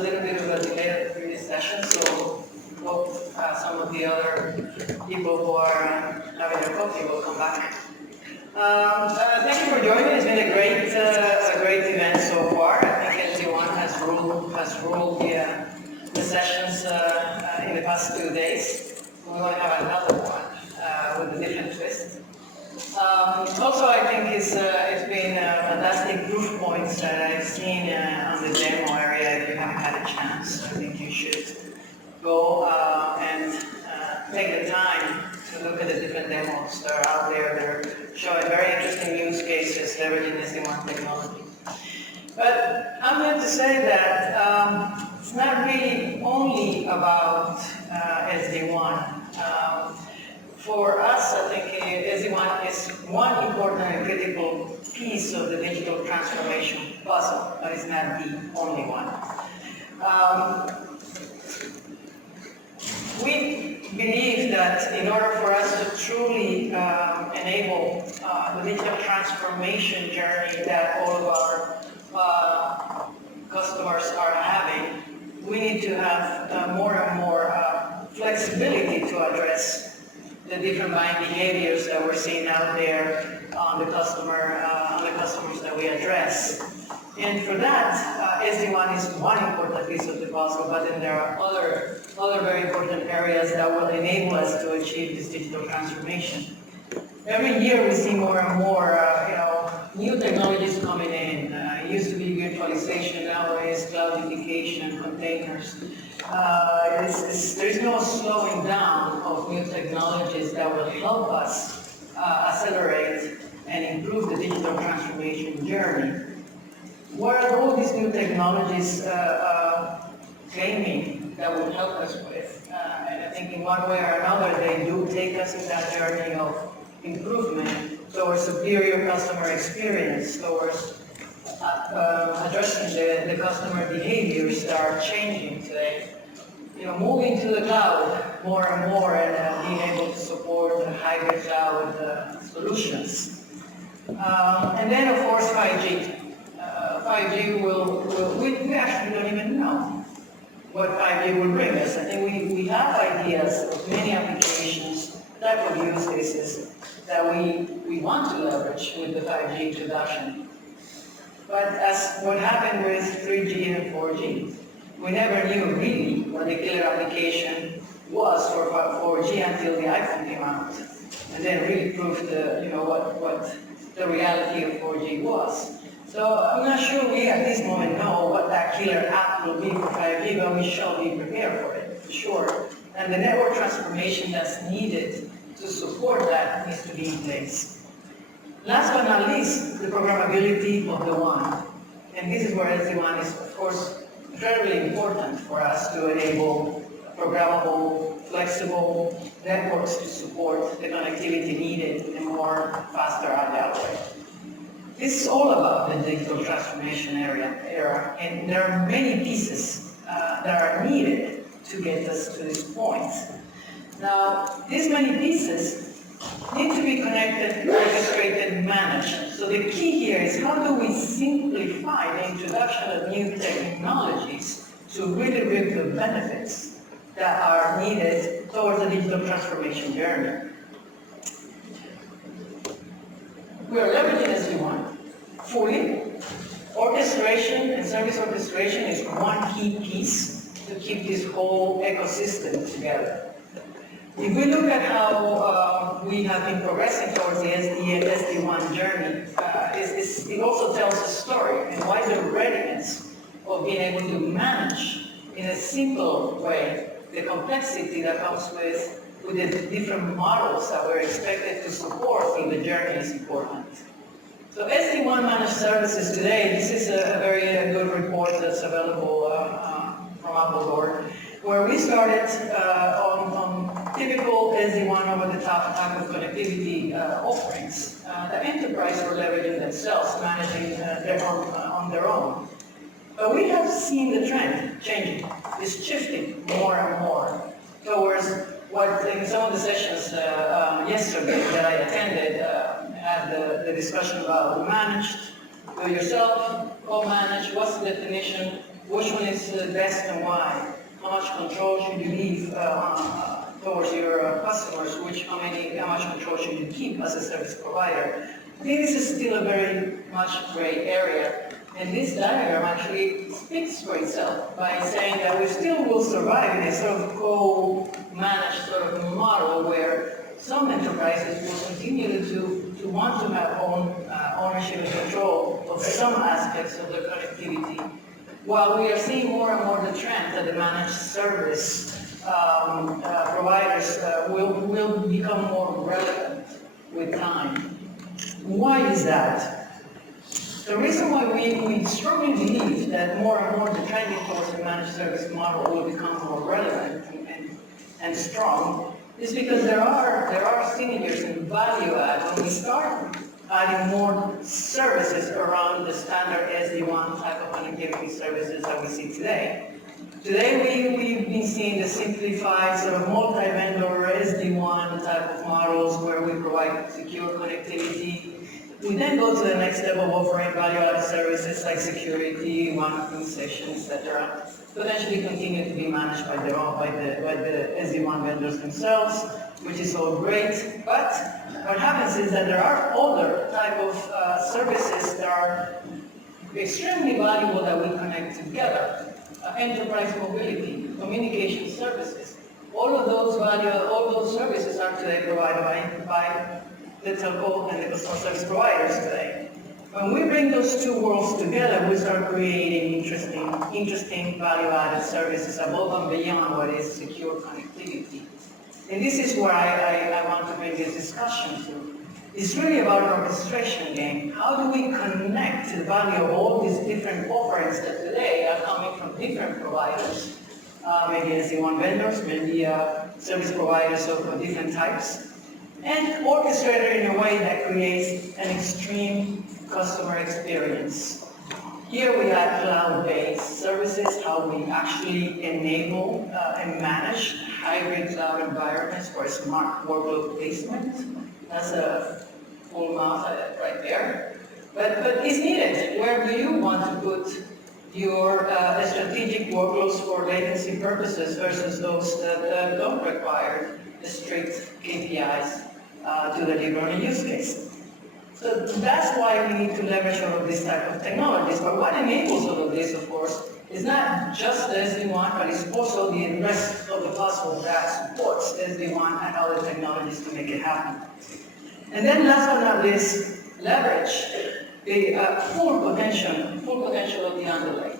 a little bit of a delay at the previous session, so hope some of the other people who are having their coffee will come back. Thank you for joining. It's been a great event so far. I think SD-WAN has ruled the sessions in the past 2 days. We want to have another one with a different twist. Also, I think it's been fantastic proof points that I've seen on the demo area. If you haven't had a chance, I think you should go and take the time to look at the different demos that are out there. They're showing very interesting use cases leveraging SD-WAN technology. But I'm going to say that it's not really only about SD-WAN. For us, I think SD-WAN is one important and critical piece of the digital transformation puzzle, but it's not the only one. We believe that in order for us to truly enable the digital transformation journey that all of our customers are having, we need to have more and more flexibility to address the different buying behaviors that we're seeing out there on the customers that we address. And for that, SD-WAN is one important piece of the puzzle, but then there are other very important areas that will enable us to achieve this digital transformation. Every year we see more and more new technologies coming in. It used to be virtualization, nowadays cloudification, containers. There's no slowing down of new technologies that will help us accelerate and improve the digital transformation journey. What are all these new technologies claiming that will help us with? And I think in one way or another, they do take us in that journey of improvement towards superior customer experience, towards addressing the customer behaviors that are changing today. Moving to the cloud more and more and being able to support hybrid cloud solutions. And then, of course, 5G. 5G we actually don't even know what 5G will bring us. I think we have ideas of many applications, type of use cases that we want to leverage with the 5G introduction. But as what happened with 3G and 4G, we never knew really what the killer application was for 4G until the iPhone came out, and then really proved what the reality of 4G was. So I'm not sure we at this moment know what that killer app will be for 5G, but we shall be prepared for it, for sure. And the network transformation that's needed to support that needs to be in place. Last but not least, the programmability of the WAN. And this is where SD-WAN is, of course, incredibly important for us to enable programmable, flexible networks to support the connectivity needed in a more faster, agile way. This is all about the digital transformation era, and there are many pieces that are needed to get us to this point. Now, these many pieces need to be connected, orchestrated, and managed. So the key here is how do we simplify the introduction of new technologies to really reap the benefits that are needed towards the digital transformation journey. We are leveraging SD-WAN fully. Orchestration and service orchestration is one key piece to keep this whole ecosystem together. If we look at how we have been progressing towards the SD-WAN journey, it also tells a story and why the readiness of being able to manage in a simple way the complexity that comes with the different models that we're expected to support in the journey is important. So SD-WAN managed services today, this is a very good report that's available from Appledore, where we started on typical SD-WAN over-the-top type of connectivity offerings. The enterprise were leveraging themselves, managing on their own. But we have seen the trend changing. It's shifting more and more towards what in some of the sessions yesterday that I attended had the discussion about managed, do it yourself, co-managed, what's the definition, which one is best and why, how much control should you leave towards your customers, how much control should you keep as a service provider. I think this is still a very much gray area, and this diagram actually speaks for itself by saying that we still will survive in a sort of co-managed sort of model where some enterprises will continue to want to have ownership and control of some aspects of their connectivity, while we are seeing more and more the trend that the managed service providers will become more relevant with time. Why is that? The reason why we strongly believe that more and more the trending towards the managed service model will become more relevant and strong is because there are synergies and value add when we start adding more services around the standard SD-WAN type of connectivity services that we see today. Today we've been seeing the simplified sort of multi-vendor SD-WAN type of models where we provide secure connectivity. We then go to the next level of offering value-added services like security, WAN optimization, etc. Potentially continue to be managed by the SD-WAN vendors themselves, which is all great. But what happens is that there are other type of services that are extremely valuable that we connect together. Enterprise mobility, communication services. All of those services are today provided by the telco and the customer service providers today. When we bring those two worlds together, we start creating interesting value-added services above and beyond what is secure connectivity. And this is where I want to bring this discussion to. It's really about an orchestration game. How do we connect the value of all these different offerings that today are coming from different providers, maybe SD-WAN vendors, maybe service providers of different types, and orchestrate it in a way that creates an extreme customer experience. Here we have cloud-based services, how we actually enable and manage hybrid cloud environments for smart workload placement. That's a full mouth right there. But it's needed. Where do you want to put your strategic workloads for latency purposes versus those that don't require the strict KPIs to deliver on a use case? So that's why we need to leverage all of this type of technologies. But what enables all of this, of course, is not just the SD-WAN, but it's also the rest of the puzzle that supports SD-WAN and other technologies to make it happen. And then last but not least, leverage the full potential of the underlay.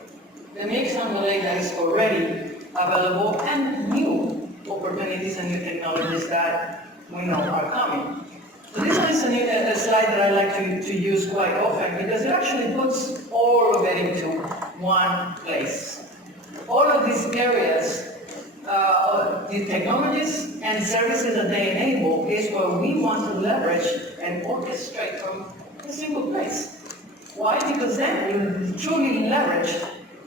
The mixed underlay that is already available and new opportunities and new technologies that we know are coming. So this one is a slide that I like to use quite often because it actually puts all of it into one place. All of these areas, the technologies and services that they enable is where we want to leverage and orchestrate from a single place. Why? Because then we truly leverage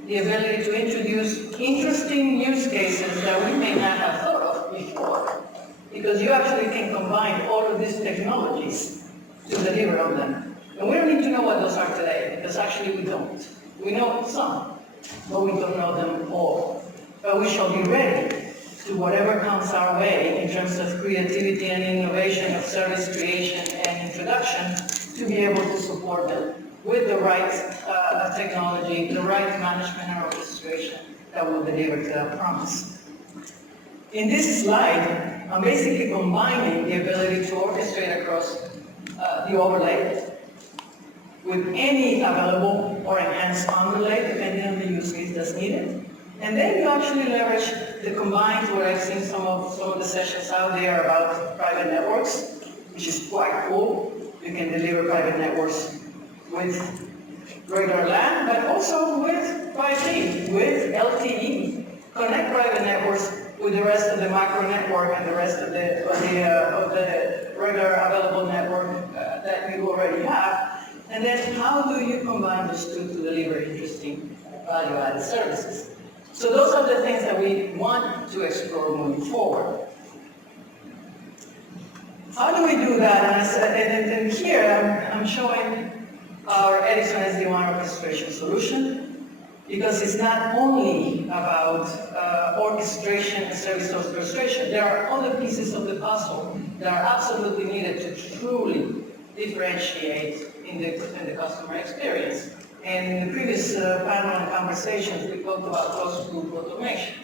the ability to introduce interesting use cases that we may not have thought of before. Because you actually can combine all of these technologies to deliver on them. And we don't need to know what those are today, because actually we don't. We know some, but we don't know them all. But we shall be ready to whatever comes our way in terms of creativity and innovation of service creation and introduction to be able to support them with the right technology, the right management and orchestration that will deliver to that promise. In this slide, I'm basically combining the ability to orchestrate across the overlay with any available or enhanced underlay, depending on the use case that's needed. And then you actually leverage the combined, where I've seen some of the sessions out there about private networks, which is quite cool. You can deliver private networks with regular LAN, but also with 5G, with LTE. Connect private networks with the rest of the macro network and the rest of the regular available network that you already have. And then how do you combine those two to deliver interesting value-added services? So those are the things that we want to explore moving forward. How do we do that? And here I'm showing our Ericsson SD-WAN orchestration solution. because it's not only about orchestration and service orchestration. There are other pieces of the puzzle that are absolutely needed to truly differentiate in the customer experience. And in the previous panel and conversations, we talked about closed-loop automation.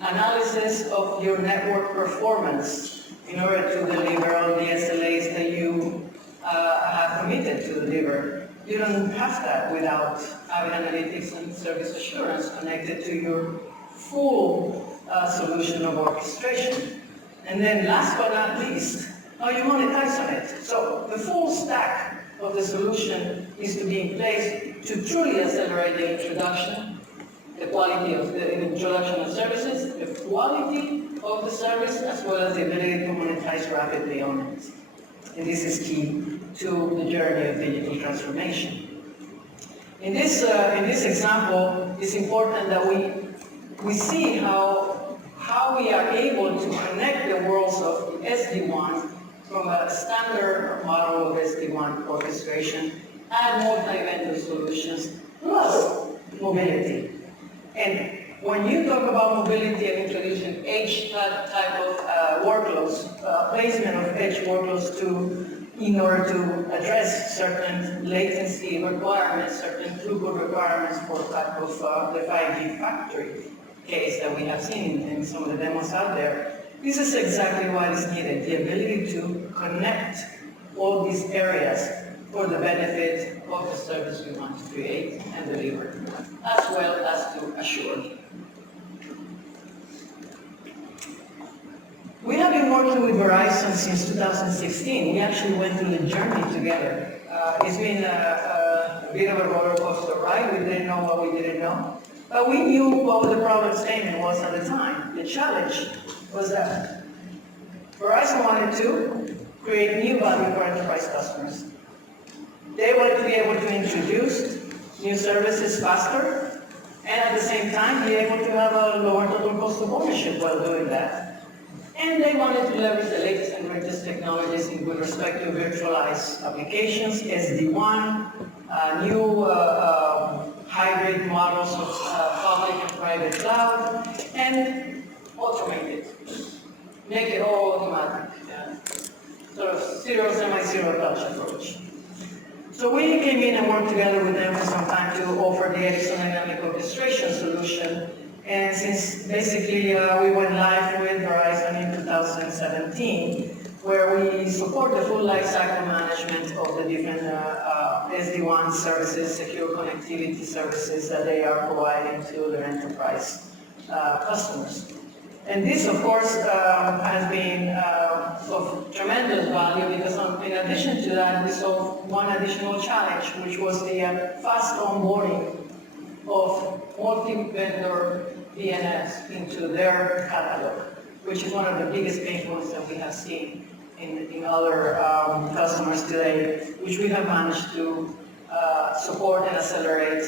Analysis of your network performance in order to deliver on the SLAs that you have committed to deliver. You don't have that without having analytics and service assurance connected to your full solution of orchestration. And then last but not least, how you monetize on it. So the full stack of the solution needs to be in place to truly accelerate the introduction, the quality of the introduction of services, the quality of the service, as well as the ability to monetize rapidly on it. And this is key to the journey of digital transformation. In this example, it's important that we see how we are able to connect the worlds of SD-WAN from a standard model of SD-WAN orchestration and multi-vendor solutions, plus mobility. And when you talk about mobility and introducing edge type of workloads, placement of edge workloads in order to address certain latency requirements, certain throughput requirements for type of the 5G factory case that we have seen in some of the demos out there. This is exactly what is needed, the ability to connect all these areas for the benefit of the service we want to create and deliver, as well as to assure. We have been working with Verizon since 2016. We actually went through the journey together. It's been a bit of a roller coaster ride. We didn't know what we didn't know. But we knew what the problem statement was at the time. The challenge was that Verizon wanted to create new value for enterprise customers. They wanted to be able to introduce new services faster, and at the same time be able to have a lower total cost of ownership while doing that. And they wanted to leverage the latest and greatest technologies with respect to virtualized applications, SD-WAN, new hybrid models of public and private cloud, and automate it. Make it all automatic. Sort of semi-zero touch approach. So we came in and worked together with them for some time to offer the Ericsson dynamic orchestration solution. And since basically we went live with Verizon in 2017, where we support the full lifecycle management of the different SD-WAN services, secure connectivity services that they are providing to their enterprise customers. And this, of course, has been of tremendous value because in addition to that, we saw one additional challenge, which was the fast onboarding of multi-vendor DNS into their catalog, which is one of the biggest pain points that we have seen in other customers today, which we have managed to support and accelerate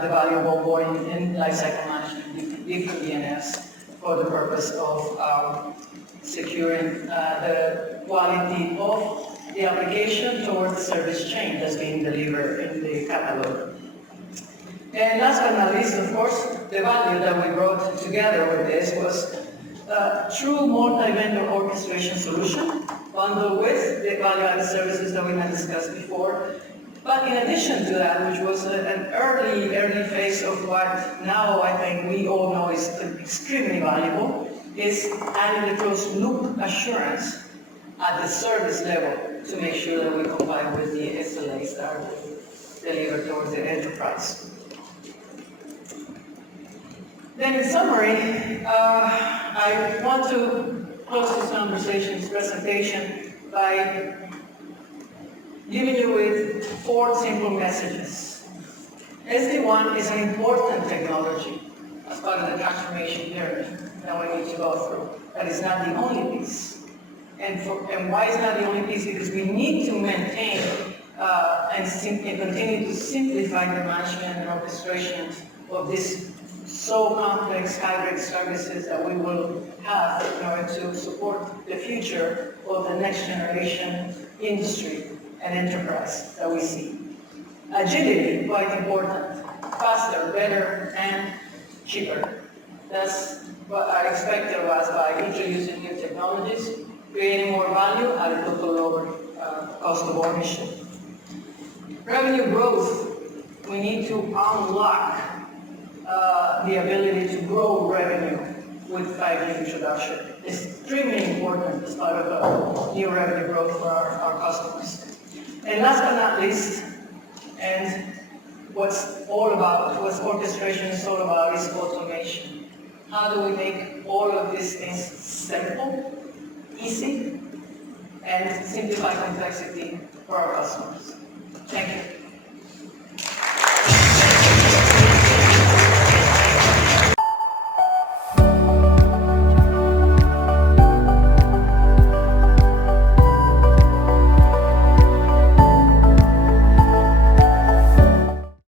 the value of onboarding and lifecycle management of different DNS for the purpose of securing the quality of the application towards the service chain that's being delivered in the catalog. And last but not least, of course, the value that we brought together with this was a true multi-vendor orchestration solution bundled with the value-added services that we had discussed before. But in addition to that, which was an early phase of what now I think we all know is extremely valuable, is adding the closed loop assurance at the service level to make sure that we comply with the SLAs that are delivered towards the enterprise. Then in summary, I want to close this presentation by leaving you with 4 simple messages. SD-WAN is an important technology as part of the transformation journey that we need to go through, but it's not the only piece. And why is not the only piece? Because we need to maintain and continue to simplify the management and orchestration of this so complex hybrid services that we will have in order to support the future of the next generation industry and enterprise that we see. Agility, quite important. faster, better, and cheaper. That's what I expected was by introducing new technologies, creating more value at a total lower cost of ownership. Revenue growth, we need to unlock the ability to grow revenue with 5G introduction. It's extremely important as part of new revenue growth for our customers. And last but not least, and what's orchestration is all about is automation. How do we make all of these things simple, easy, and simplify complexity for our customers? Thank you.